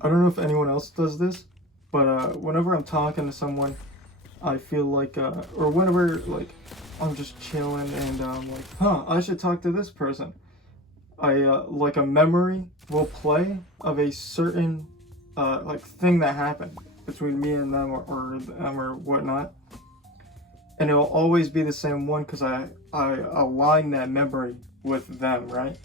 I don't know if anyone else does this, but whenever I'm talking to someone, I feel like, or whenever like I'm just chilling and I'm like, huh, I should talk to this person. I like a memory will play of a certain like thing that happened between me and them or them or whatnot, and it'll always be the same one because I align that memory with them, right?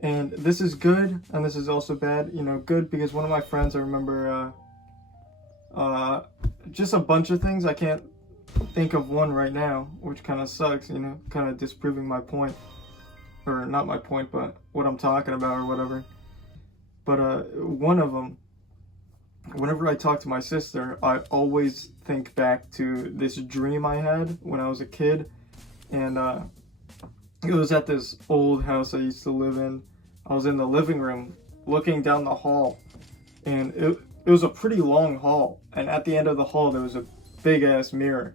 And this is good, and this is also bad. You know, good because one of my friends, I remember, just a bunch of things. I can't think of one right now, which kind of sucks. You know, kind of disproving my point, or not my point, but what I'm talking about or whatever. But one of them, whenever I talk to my sister, I always think back to this dream I had when I was a kid, and it was at this old house I used to live in. I was in the living room looking down the hall, and it was a pretty long hall, and at the end of the hall there was a big ass mirror,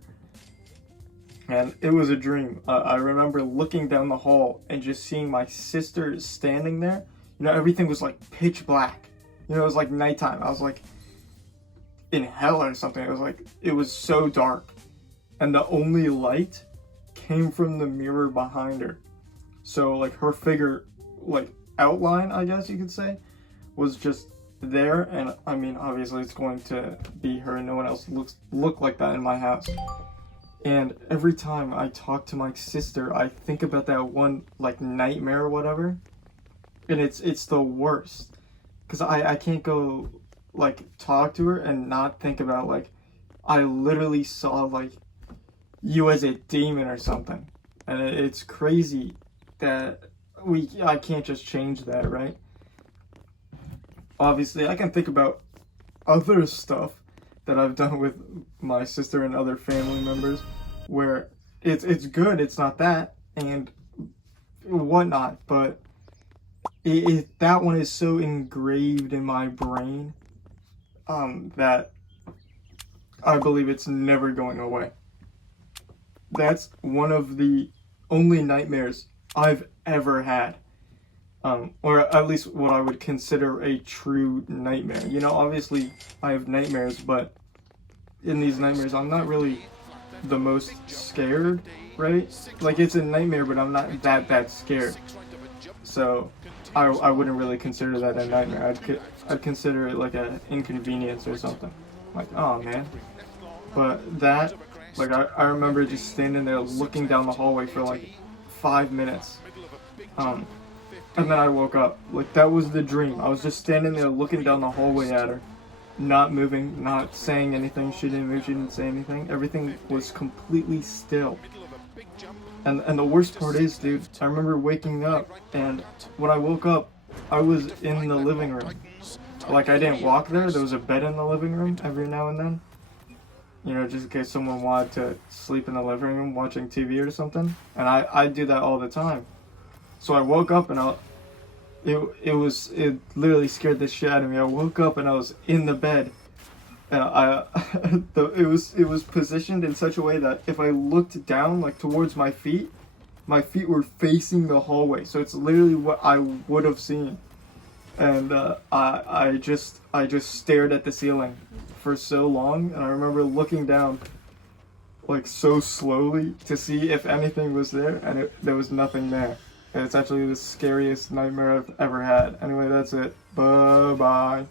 and it was a dream. I remember looking down the hall and just seeing my sister standing there. You know, everything was like pitch black. You know, it was like nighttime. I was like in hell or something. It was like, it was so dark, and the only light came from the mirror behind her. So like her figure, like outline, I guess you could say, was just there. And I mean, obviously it's going to be her. No one else look like that in my house. And every time I talk to my sister, I think about that one like nightmare or whatever, and it's the worst because I can't go like talk to her and not think about like I literally saw like you as a demon or something, and it's crazy that I can't just change that, right? Obviously, I can think about other stuff that I've done with my sister and other family members where it's good, it's not that, and whatnot, but that one is so engraved in my brain that I believe it's never going away. That's one of the only nightmares I've ever had. Or at least what I would consider a true nightmare. You know, obviously I have nightmares, but in these nightmares I'm not really the most scared, right? Like it's a nightmare, but I'm not that scared. So I wouldn't really consider that a nightmare. I'd consider it like an inconvenience or something. Like, oh man. But that, like I remember just standing there looking down the hallway for like 5 minutes. And then I woke up. Like that was the dream. I was just standing there looking down the hallway at her, not moving, not saying anything. She didn't move, she didn't say anything. Everything was completely still. And the worst part is, dude, I remember waking up, and when I woke up, I was in the living room. Like I didn't walk there. There was a bed in the living room every now and then. You know, just in case someone wanted to sleep in the living room watching TV or something. And I do that all the time. So I woke up and it literally scared the shit out of me. I woke up and I was in the bed, and it was positioned in such a way that if I looked down like towards my feet were facing the hallway. So it's literally what I would have seen. And I just stared at the ceiling for so long, and I remember looking down like so slowly to see if anything was there, and there was nothing there. And it's actually the scariest nightmare I've ever had. Anyway, that's it. Bye bye.